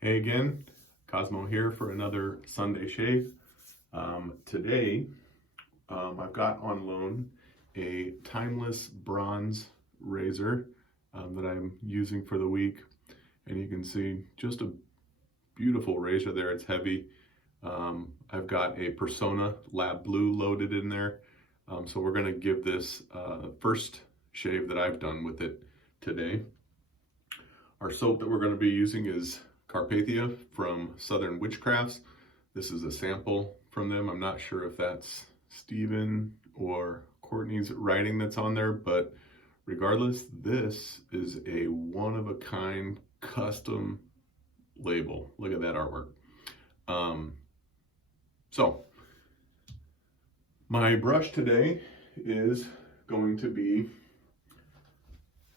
Hey again, Cosmo here for another Sunday shave. Today, I've got on loan a timeless bronze razor that I'm using for the week. And you can see just a beautiful razor there. It's heavy. I've got a Persona Lab Blue loaded in there. So we're gonna give this first shave that I've done with it today. Our soap that we're gonna be using is Carpathia from Southern Witchcrafts. This is a sample from them. I'm not sure if that's Stephen or Courtney's writing that's on there, but regardless, this is a one-of-a-kind custom label. Look at that artwork. So my brush today is going to be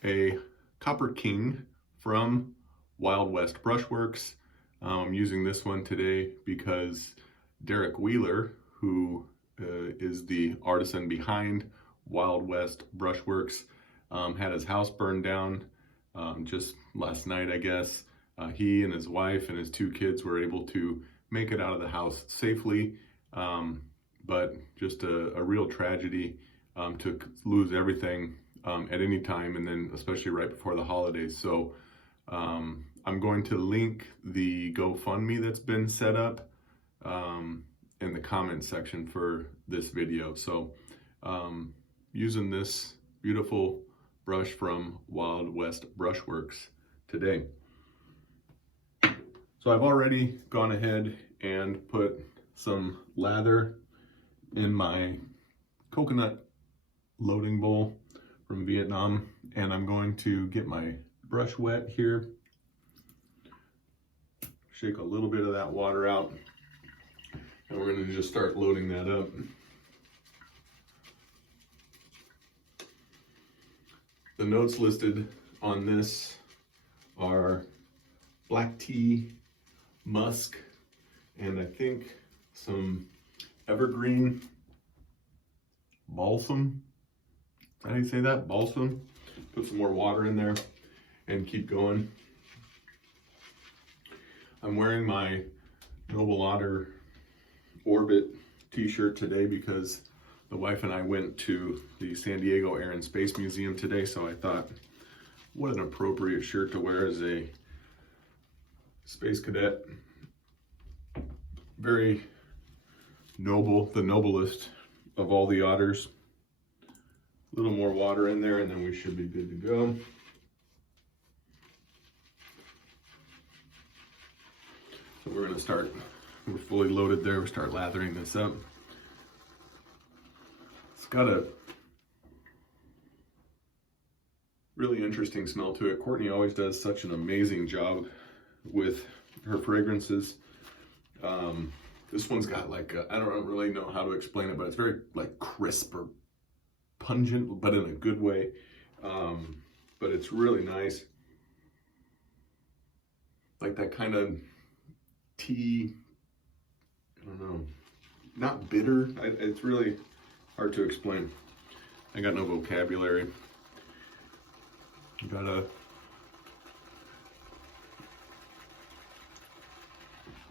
a Copper King from Wild West Brushworks. I'm using this one today because Derek Wheeler, who is the artisan behind Wild West Brushworks, had his house burned down just last night, I guess. He and his wife and his 2 kids were able to make it out of the house safely, but just a real tragedy to lose everything at any time, and then especially right before the holidays. So I'm going to link the Gofundme that's been set up in the comment section for this video. So using this beautiful brush from Wild West Brushworks today. So I've already gone ahead and put some lather in my coconut loading bowl from Vietnam, and I'm going to get my brush wet here. Shake a little bit of that water out, and we're going to just start loading that up. The notes listed on this are black tea, musk, and I think some evergreen balsam. How do you say that? Balsam. Put some more water in there and keep going. I'm wearing my Noble Otter Orbit t-shirt today because the wife and I went to the San Diego Air and Space Museum today, so I thought, what an appropriate shirt to wear as a space cadet. Very noble, the noblest of all the otters. A little more water in there and then we should be good to go. So we're going to start, we're fully loaded there, we'll start lathering this up. It's got a really interesting smell to it. Courtney always does such an amazing job with her fragrances. This one's got like I don't really know how to explain it, but it's very like crisp or pungent, but in a good way. But it's really nice. Like that kind of tea, I don't know, not bitter. It's really hard to explain. I got no vocabulary. Got a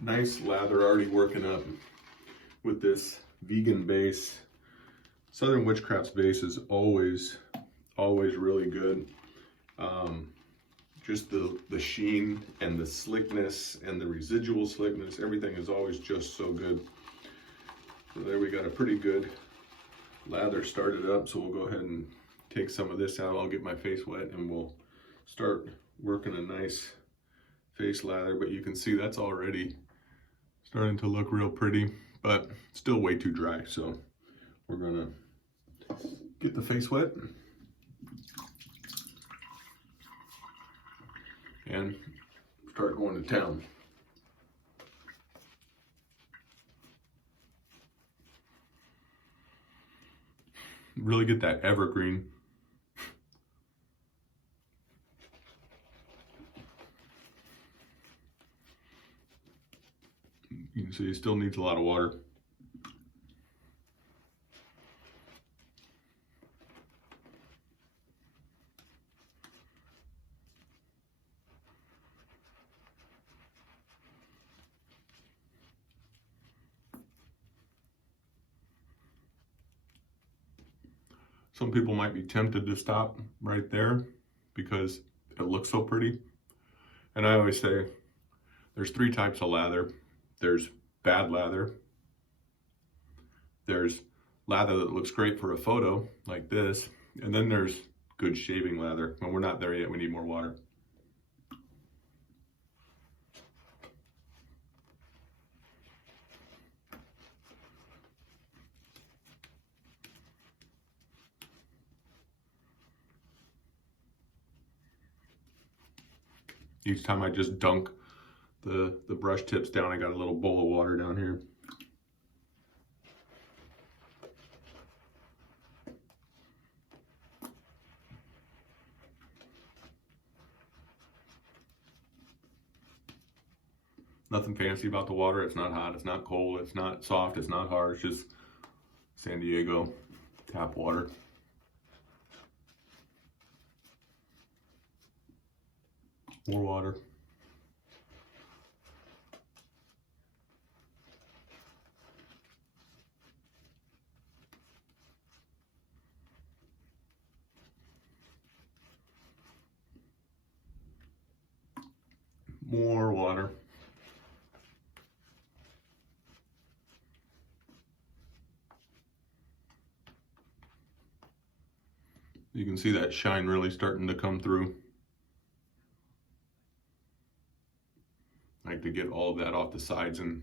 nice lather already working up with this vegan base. Southern Witchcrafts base is always really good. Just the sheen and the slickness and the residual slickness, everything is always just so good. So there we got a pretty good lather started up, so we'll go ahead and take some of this out. I'll get my face wet and we'll start working a nice face lather, but you can see that's already starting to look real pretty, but still way too dry. So we're gonna get the face wet and start going to town. Really get that evergreen. You can see it still needs a lot of water. Some people might be tempted to stop right there because it looks so pretty. And I always say there's 3 types of lather. There's bad lather. There's lather that looks great for a photo like this. And then there's good shaving lather. And we're not there yet, we need more water. Each time I just dunk the brush tips down, I got a little bowl of water down here. Nothing fancy about the water. It's not hot, it's not cold, it's not soft, it's not hard. It's just San Diego tap water. More water. More water. You can see that shine really starting to come through. I like to get all of that off the sides and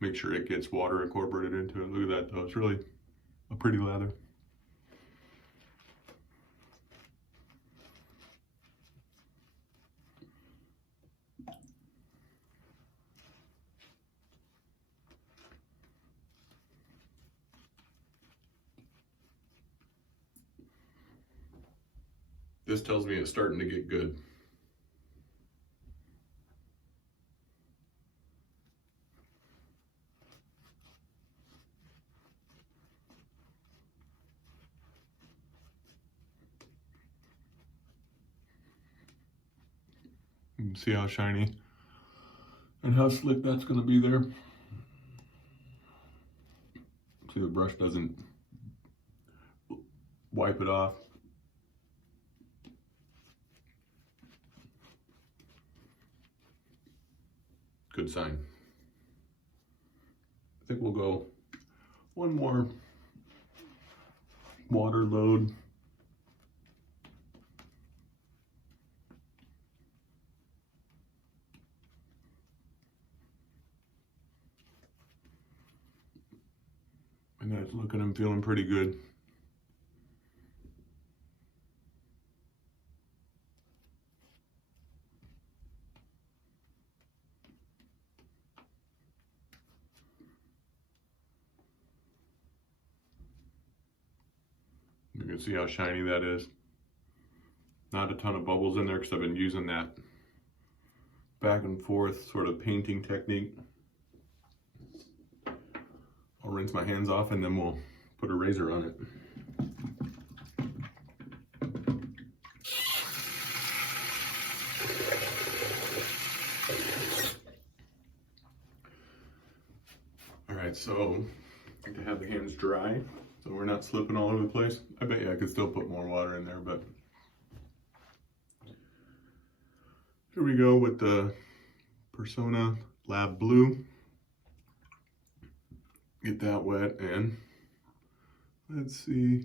make sure it gets water incorporated into it. Look at that though, it's really a pretty lather. This tells me it's starting to get good. You can see how shiny and how slick that's going to be there. See, the brush doesn't wipe it off. Good sign. I think we'll go one more water load. And that's looking, I'm feeling pretty good. You can see how shiny that is. Not a ton of bubbles in there because I've been using that back and forth sort of painting technique. I'll rinse my hands off and then we'll put a razor on it. All right, so I like to have the hands dry so we're not slipping all over the place. I bet you I could still put more water in there, but here we go with the Persona Lab Blue. Get that wet and let's see.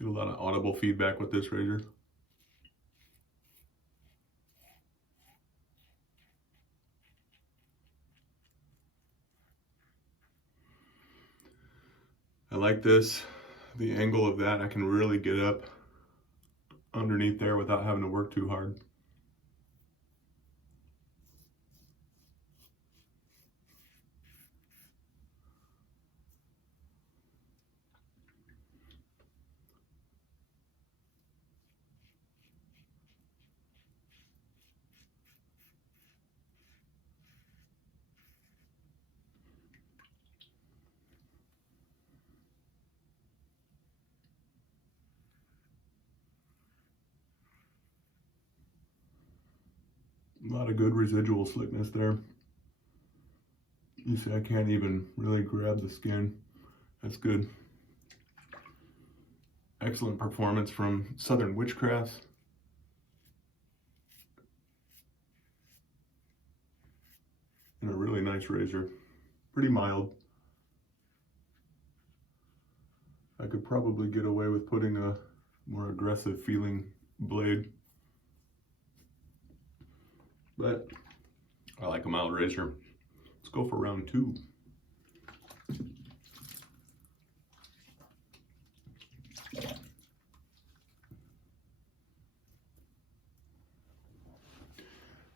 Get a lot of audible feedback with this razor. I like this, the angle of that. I can really get up underneath there without having to work too hard. A lot of good residual slickness there. You see, I can't even really grab the skin. That's good. Excellent performance from Southern Witchcrafts. And a really nice razor. Pretty mild. I could probably get away with putting a more aggressive feeling blade, but I like a mild razor. Let's go for round 2.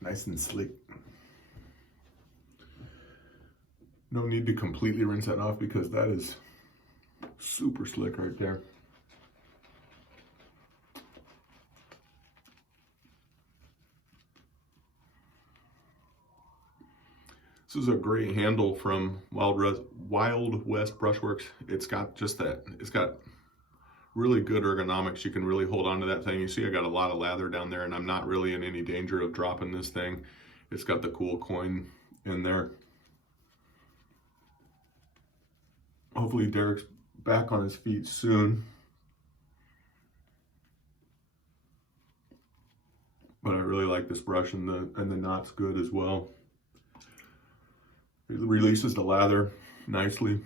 Nice and slick. No need to completely rinse that off because that is super slick right there. This is a great handle from Wild West Brushworks. It's got just that, it's got really good ergonomics. You can really hold on to that thing. You see I got a lot of lather down there and I'm not really in any danger of dropping this thing. It's got the cool coin in there. Hopefully Derek's back on his feet soon. But I really like this brush, and the knot's good as well. It releases the lather nicely.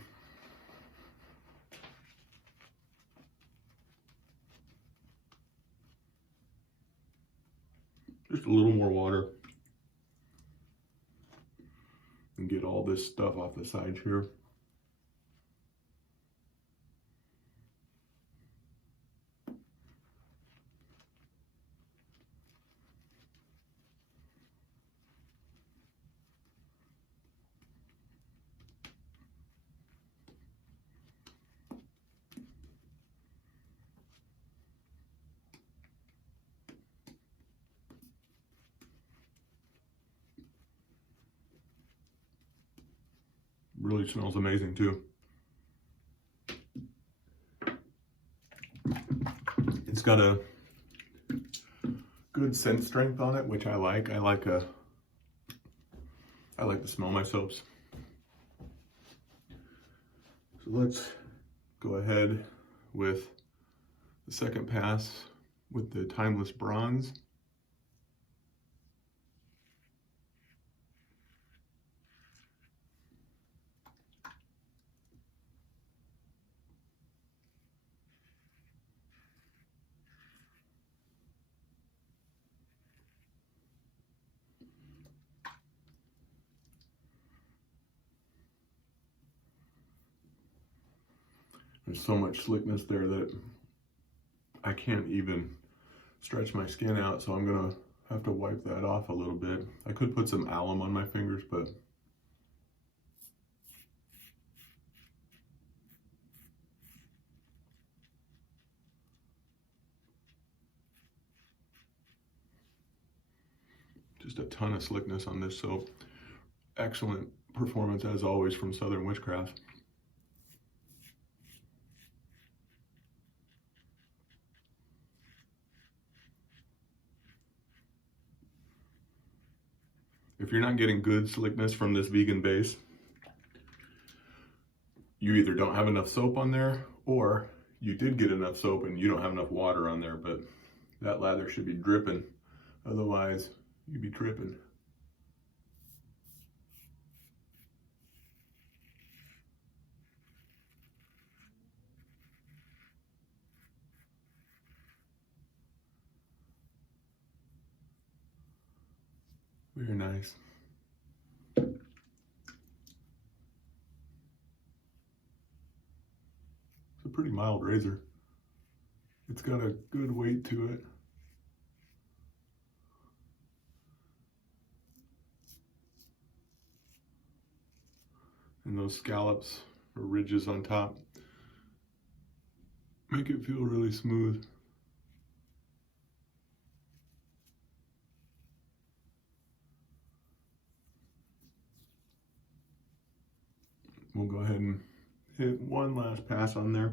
Just a little more water. And get all this stuff off the sides here. Really smells amazing too. It's got a good scent strength on it, which I like. I like to smell my soaps. So let's go ahead with the second pass with the Timeless Bronze. There's so much slickness there that I can't even stretch my skin out, so I'm gonna have to wipe that off a little bit. I could put some alum on my fingers, but just a ton of slickness on this soap. Excellent performance as always from Southern Witchcrafts. If you're not getting good slickness from this vegan base, you either don't have enough soap on there, or you did get enough soap and you don't have enough water on there, but that lather should be dripping. Otherwise, you'd be tripping. Very nice. It's a pretty mild razor. It's got a good weight to it. And those scallops or ridges on top make it feel really smooth. We'll go ahead and hit one last pass on there.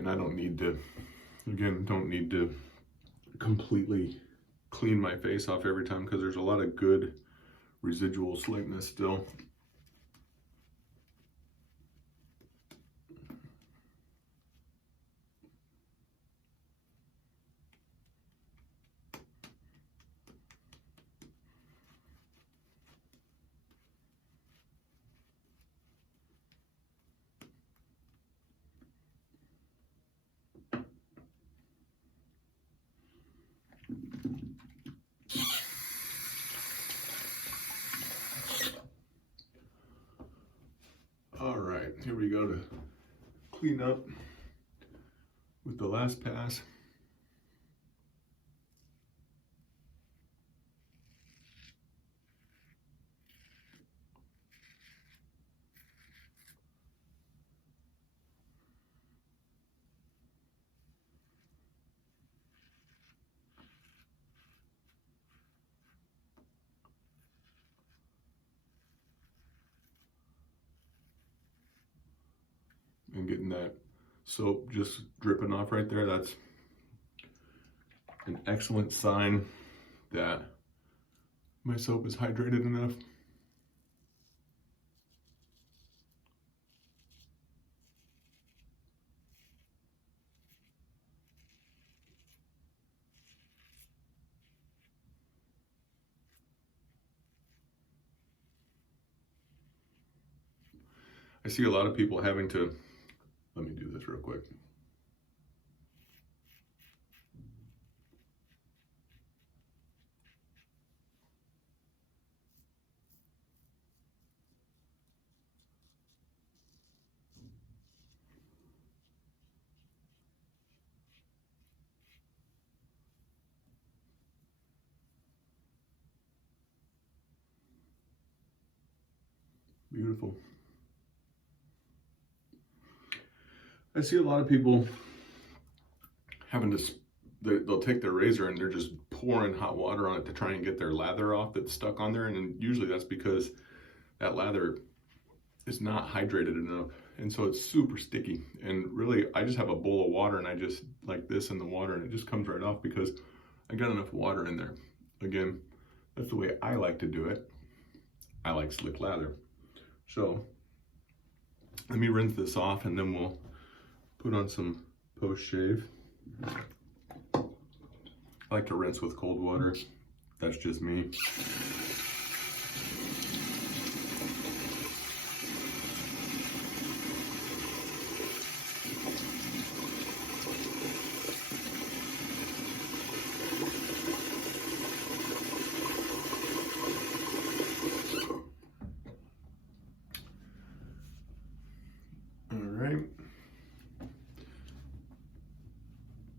And I don't need to, again, don't need to completely clean my face off every time because there's a lot of good residual slickness still. All right, here we go to clean up with the last pass. And getting that soap just dripping off right there, that's an excellent sign that my soap is hydrated enough. I see a lot of people having to, let me do this real quick. Beautiful. I see a lot of people having to, they'll take their razor and they're just pouring hot water on it to try and get their lather off that's stuck on there. And usually that's because that lather is not hydrated enough. And so it's super sticky. And really, I just have a bowl of water and I just like this in the water and it just comes right off because I got enough water in there. Again, that's the way I like to do it. I like slick lather. So let me rinse this off and then we'll put on some PostShave. I like to rinse with cold water. That's just me.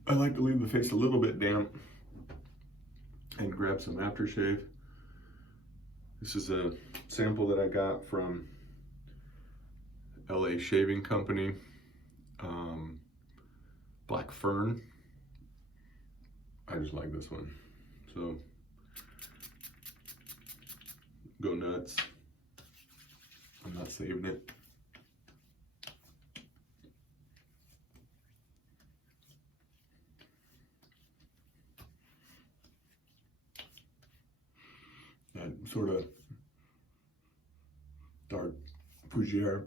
I like to leave the face a little bit damp and grab some aftershave. This is a sample that I got from LA Shaving Company, Black Fern. I just like this one. So go nuts. I'm not saving it. That sort of dark fougere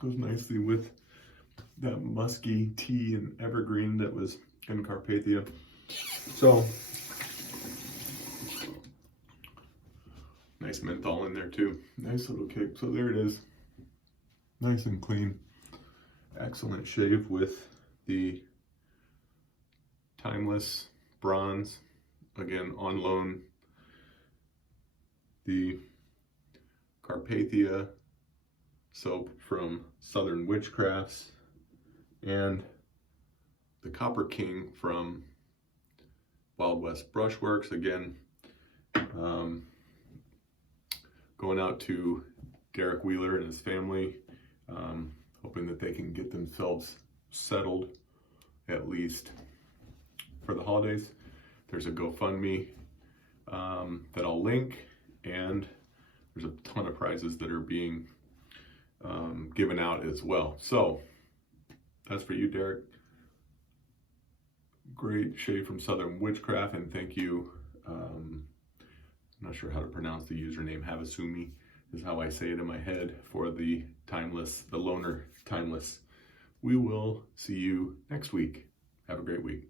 goes nicely with that musky tea and evergreen that was in Carpathia. So nice menthol in there too. Nice little kick. So there it is. Nice and clean. Excellent shave with the Timeless Bronze. Again, on loan. The Carpathia soap from Southern Witchcrafts and the Copper King from Wild West Brushworks. Again, going out to Derek Wheeler and his family, hoping that they can get themselves settled at least for the holidays. There's a Gofundme that I'll link, and there's a ton of prizes that are being given out as well. So That's for you, Derek. Great shave from Southern Witchcraft, and thank you. I'm not sure how to pronounce the username. Havasumi is how I say it in my head for the Timeless, the Loner Timeless. We will see you next week. Have a great week.